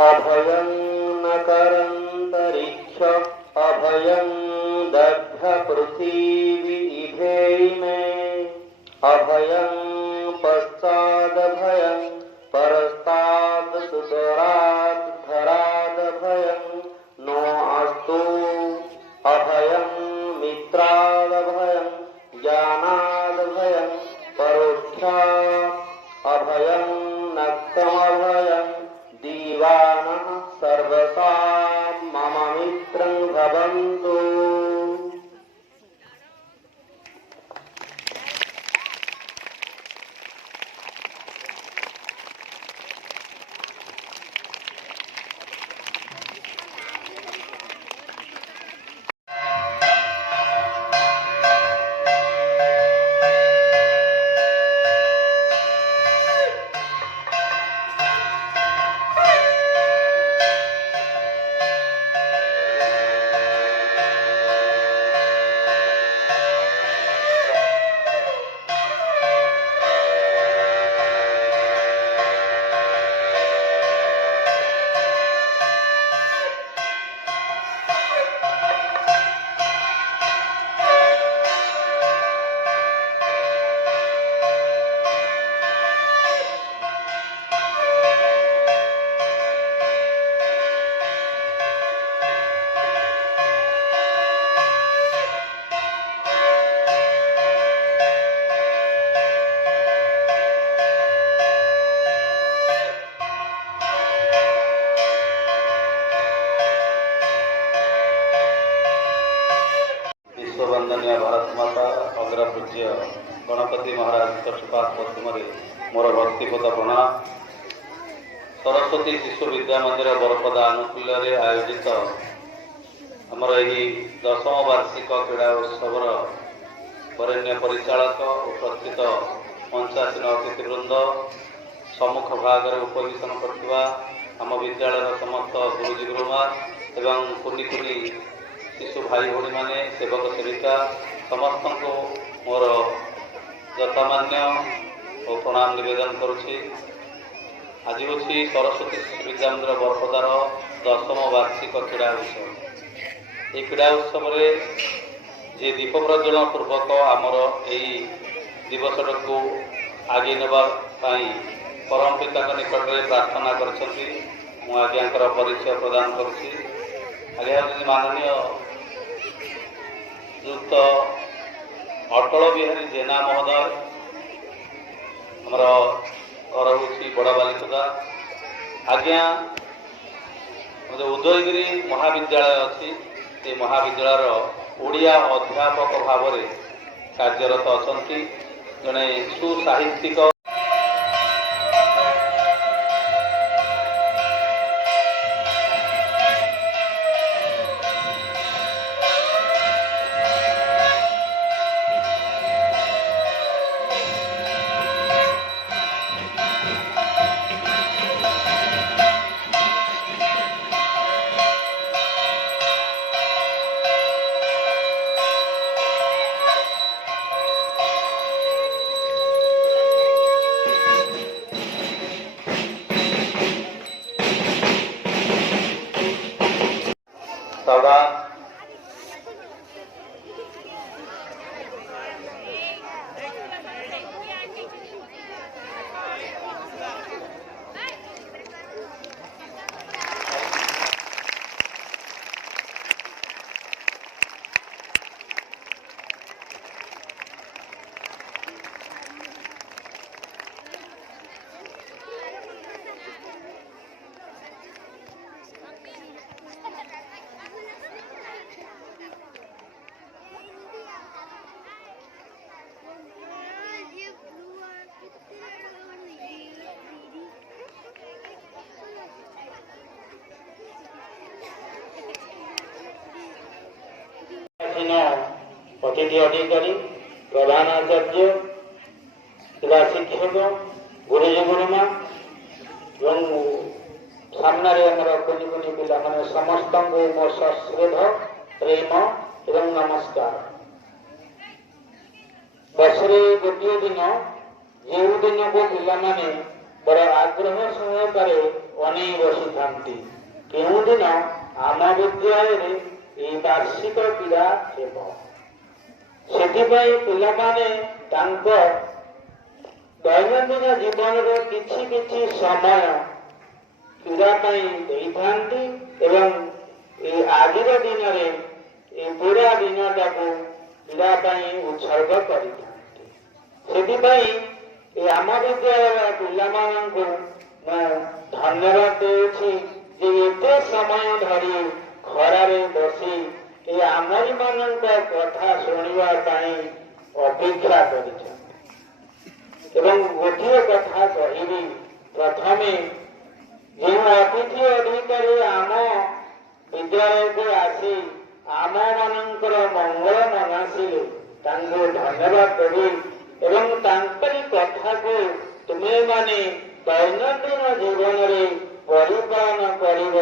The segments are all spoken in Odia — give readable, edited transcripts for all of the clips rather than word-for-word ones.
अभयं नकरन्तरिक्ष अभयं दग्ध पृथिवी इभेमे अभयं पश्चादभयं परस्ताद् सुतराद् धरादभयं नो अस्तु अभयं मित्रादभयं ज्ञानादभयं परोक्षा अभयं नक्तमभयं दीवानः सर्वदा मम मित्रं भवन्तु। वंदनीय भारत माता अग्रपूज्य गणपति महाराज चक्षुपात पद्मरे मोर भक्तिपद प्रणाम। सरस्वती शिशु विद्या मंदिर बरपदा आनुकूल्य आयोजित आमर यही 10व वार्षिक क्रीड़ा उत्सवर वरेण्य परिचालक उपस्थित 85 अतिथिवृंद सम्मुख भाग उपवेशन करथिबा आम विद्यालय समस्त गुरुजी गुरुमा एवं कुनि कुनि शिशु भाई भाई माने सेवक सेविका समस्त को मोर यथामान्य और प्रणाम निवेदन करुछि। आज हूँ सरस्वती शिशु विद्या मंदिर बरपदार 10व वार्षिक क्रीड़ा उत्सव। ये क्रीड़ा उत्सव जी दीप प्रज्वलन पूर्वक आमर यही दिवस को आगे नापी परम पिता निकट में प्रार्थना करछंती। मु आज्ञाकर परिचय प्रदान करुछि। आज्ञा माननीय युक्त अटल बिहारी जेना महोदय आमर घर हूँ बड़ बालिका आज्ञा उदयगिरी महाविद्यालय अच्छी से महाविद्यालय ओडिया अध्यापक भाव में कार्यरत अच्छा जड़े सुसाहित्यिक सावधान। अतिथि अधिकारी प्रधानाचार्य क्रीड़ा शिक्षक गुरुजी गुरुमा सामने कुनि कुनि पिला माने समस्त को मो सश्रद्ध प्रेम एवं नमस्कार। वर्षे गोटे दिन जो दिन को पिला माने बड़ आग्रह सहकारे अनै बसी था केउं दिन आम विद्यालय वार्षिक क्रीड़ा हेब ସେଥିପାଇଁ ପିଲାମାନେ ତାଙ୍କ ଦୈନନ୍ଦିନ ଜୀବନରେ କିଛି କିଛି ସମୟ କ୍ରୀଡ଼ା ପାଇଁ ଦେଇଥାନ୍ତି ଏବଂ ଏ ଆଜିର ଦିନରେ ଏ ପୁରା ଦିନଟାକୁ କ୍ରୀଡ଼ା ପାଇଁ ଉତ୍ସର୍ଗ କରିଥାନ୍ତି। ସେଥିପାଇଁ ଏ ଆମ ବିଦ୍ୟାଳୟର ପିଲାମାନଙ୍କୁ ମୁଁ ଧନ୍ୟବାଦ ଦେଉଛି ଯେ ଏତେ ସମୟ ଧରି ଖରାରେ ବସି ଏ ଆମରି ମାନଙ୍କ କଥା ଶୁଣିବା ପାଇଁ ଅପେକ୍ଷା କରିଛନ୍ତି। ଏବଂ ଗୋଟିଏ କଥା କହିବି, ପ୍ରଥମେ ଯେଉଁ ଅତିଥି ଅଧିକାରୀ ଆମ ବିଦ୍ୟାଳୟକୁ ଆସି ଆମ ମାନଙ୍କର ମଙ୍ଗଳ ମନାସିଲେ ତାଙ୍କୁ ଧନ୍ୟବାଦ ଦେବି ଏବଂ ତାଙ୍କରି କଥାକୁ ତୁମେମାନେ ଦୈନନ୍ଦିନ ଜୀବନରେ ପରିପାଳନ କରିବ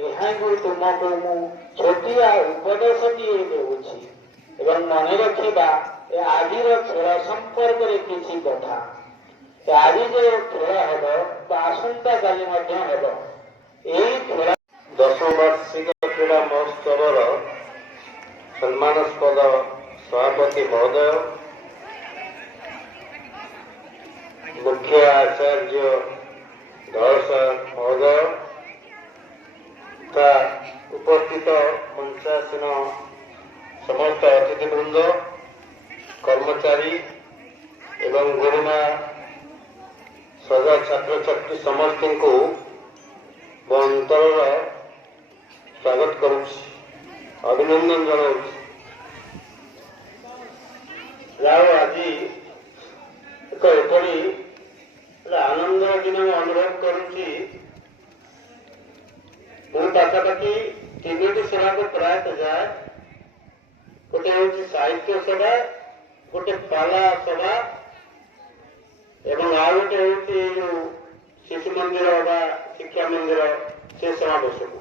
ଏହାକୁ ତୁମକୁ ମୁଁ ଛୋଟିଆ ଉପଦେଶଟିଏ ଦେଉଛି। ଏବଂ ମନେ ରଖିବା ଆଜିର ଖେଳ ସମ୍ପର୍କରେ କିଛି କଥା। ଆଜି ଯେଉଁ ଖେଳ ହେବ ବା ଆସନ୍ତାକାଲି ମଧ୍ୟ ହେବ, ଏହି ଖେଳ 10ମ ବାର୍ଷିକ କ୍ରୀଡ଼ା ମହୋତ୍ସବର ସମ୍ମାନାସ୍ପଦ ସଭାପତି ମହୋଦୟ, ମୁଖ୍ୟ ଆଚାର୍ଯ୍ୟ ଧଳ ମହୋଦୟ तथा उपस्थित मंचासीन समस्त अतिथिवृंद, कर्मचारी एवं गुरुमा सजा छात्र छात्री समस्त को अंतर स्वागत करुछि, अभिनंदन जनाऊछि। आज एक एपरी आनंद दिन अनुभव करुछि। ମୁଁ ପାଖାପାଖି 3ଟି ସଭାକୁ ପ୍ରାୟତଃ ଯାଏ। ଗୋଟେ ହେଉଛି ସାହିତ୍ୟ ସଭା, ଗୋଟେ ପାଲା ସଭା ଏବଂ ଆଉ ଗୋଟେ ହେଉଛି ଯୋଉ ଶିଶୁ ମନ୍ଦିର ବା ଶିକ୍ଷା ମନ୍ଦିର ସେ ସମାବେଶକୁ।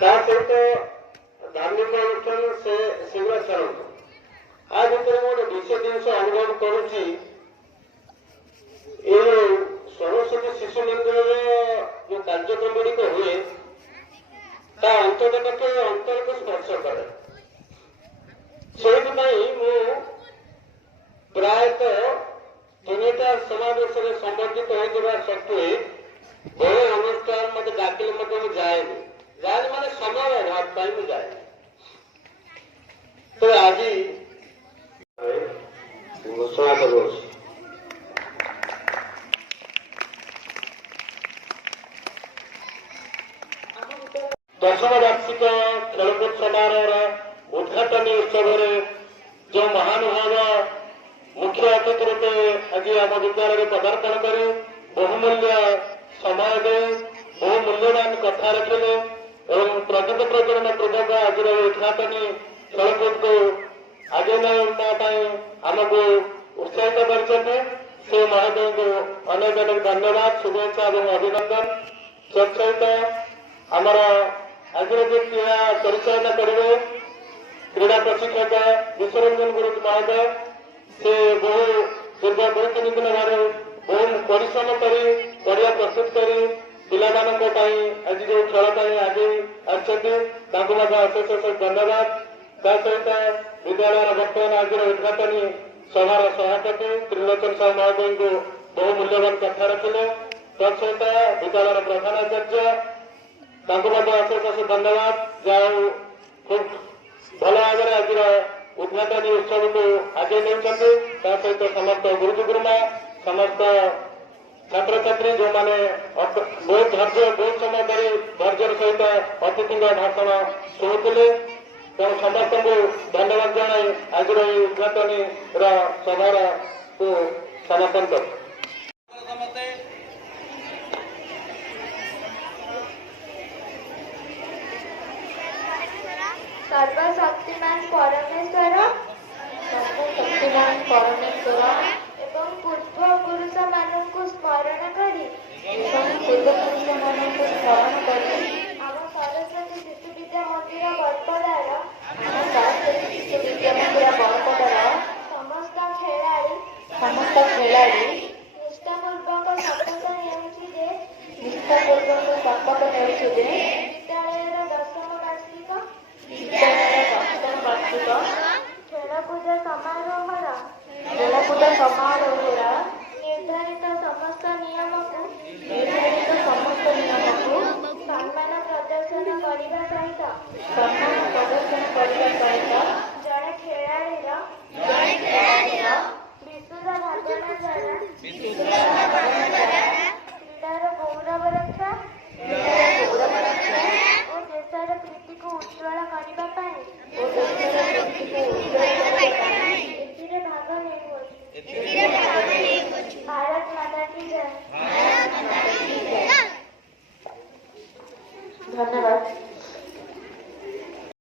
ତା ସହିତ ଧାର୍ମିକ ଅନୁଷ୍ଠାନ ସେଗୁଡ଼ା ଛାଡ଼ନ୍ତୁ। ଆ ଭିତରେ ମୁଁ ଗୋଟେ ବିଶେଷ ଜିନିଷ ଅନୁଭବ କରୁଛି। ଏ ସରସ୍ୱତୀ ଶିଶୁ ମନ୍ଦିରରେ जो कार्यक्रम गुड़िक हुए ता अंतरको स्पर्श करे। से प्रायतः 3टा समावेश संबंधित होता सत्वे बड़े अनुष्ठान मत डाकिले जाए माने समय अभाव जाए। तो आज घोषणा करूँ 10ମ ବାର୍ଷିକ ଖେଳକୁଦ ସମାରୋହର ଉଦ୍ଘାଟନୀ ଉତ୍ସବରେ ଯେଉଁ ମହାନୁଭାବ ମୁଖ୍ୟ ଅତିଥି ରୂପେ ଆଜି ଆମ ବିଦ୍ୟାଳୟରେ ପଦାର୍ପଣ କରି ବହୁମୂଲ୍ୟ ସମୟ ଦେଇ ବହୁ ମୂଲ୍ୟବାନ କଥା ରଖିଲେ ଏବଂ ପ୍ରକୃତ ପ୍ରଜନନ ପୂର୍ବକ ଆଜିର ଉଦ୍ଘାଟନୀ ଖେଳକୁଦକୁ ଆଗେଇ ନେବା ପାଇଁ ଆମକୁ ଉତ୍ସାହିତ କରିଛନ୍ତି। ସେ ମହୋଦୟଙ୍କୁ ଅନେକ ଅନେକ ଧନ୍ୟବାଦ, शुभेच्छा ଏବଂ ଅଭିନନ୍ଦନ। ସହିତ ଆମର ଆଜିର ଯେ କ୍ରୀଡ଼ା ପରିଚାଳନା କରିବେ କ୍ରୀଡ଼ା ପ୍ରଶିକ୍ଷକ ବିଶ୍ୱରଞ୍ଜନ ଗୁରୁ ମହୋଦୟ, ସେ ବହୁ 2-3 ଦିନ ଧରି ବହୁ ପରିଶ୍ରମ କରି ପଡ଼ିଆ ପ୍ରସ୍ତୁତ କରି ପିଲାମାନଙ୍କ ପାଇଁ ଆଜି ଯେଉଁ ଖେଳ ପାଇଁ ଆଗେଇ ଆସିଛନ୍ତି ତାଙ୍କୁ ମଧ୍ୟ ଅଶେଷ ଅଶେଷ ଧନ୍ୟବାଦ। ତା ସହିତ ବିଦ୍ୟାଳୟର ବର୍ତ୍ତମାନ ଆଜିର ଉଦ୍ଘାଟନୀ ସଭାର ସଭାପତି ତ୍ରିଲୋଚନ ସାହୁ ମହୋଦୟଙ୍କୁ ବହୁ ମୂଲ୍ୟବାନ କଥା ରଖିଲେ। ତତ୍ସହିତ ବିଦ୍ୟାଳୟର ପ୍ରଧାନାଚାର୍ଯ୍ୟ ତାଙ୍କୁ ମଧ୍ୟ ଅଶେଷ ଅଶେଷ ଧନ୍ୟବାଦ। ଯାହା ଖୁବ୍ ଭଲ ଭାବରେ ଆଜିର ଉଦ୍ଘାଟନୀ ଉତ୍ସବକୁ ଆଗେଇ ନେଉଛନ୍ତି। ତା ସହିତ ସମସ୍ତ ଗୁରୁଜୀ ଗୁରୁମା, ସମସ୍ତ ଛାତ୍ରଛାତ୍ରୀ ଯେଉଁମାନେ ବହୁତ ସମୟ ଧରି ଧୈର୍ଯ୍ୟର ସହିତ ଅତିଥିଙ୍କ ଭାଷଣ ଶୁଣୁଥିଲେ, ତେଣୁ ସମସ୍ତଙ୍କୁ ଧନ୍ୟବାଦ ଜଣାଇ ଆଜିର ଏହି ଉଦ୍ଘାଟନୀର ସଭାକୁ ସମର୍ପଣ କରୁ। सर्वशक्तिमान परमेश्वर एवं पूर्व पुरुष मानक स्मरण करी आम सरस्वती शिशु विद्या मंदिर बरपदार समस्त खेलाड़ी निष्ठापूर्वक ପୂର୍ବରୁ ଶପଥ ନେଉଛି ଯେ ବିଦ୍ୟାଳୟର ଦଶମ ବାର୍ଷିକ ଖେଳକୁଦ ସମାରୋହର ନିର୍ଦ୍ଧାରିତ ସମସ୍ତ ନିୟମକୁ ସମ୍ମାନ ପ୍ରଦର୍ଶନ କରିବା ସହିତ ଜଣେ ଖେଳାଳୀର ବିଶୁଦ୍ଧ ଭାବନା ଦ୍ୱାରା କ୍ରୀଡ଼ାର ଗୌରବ ରକ୍ଷା ଓ ଦେଶର କୀର୍ତ୍ତିକୁ ଉଜ୍ଜ୍ୱଳ କରିବା ପାଇଁ ଏଥିରେ ଭାଗ ନେଉଅଛି।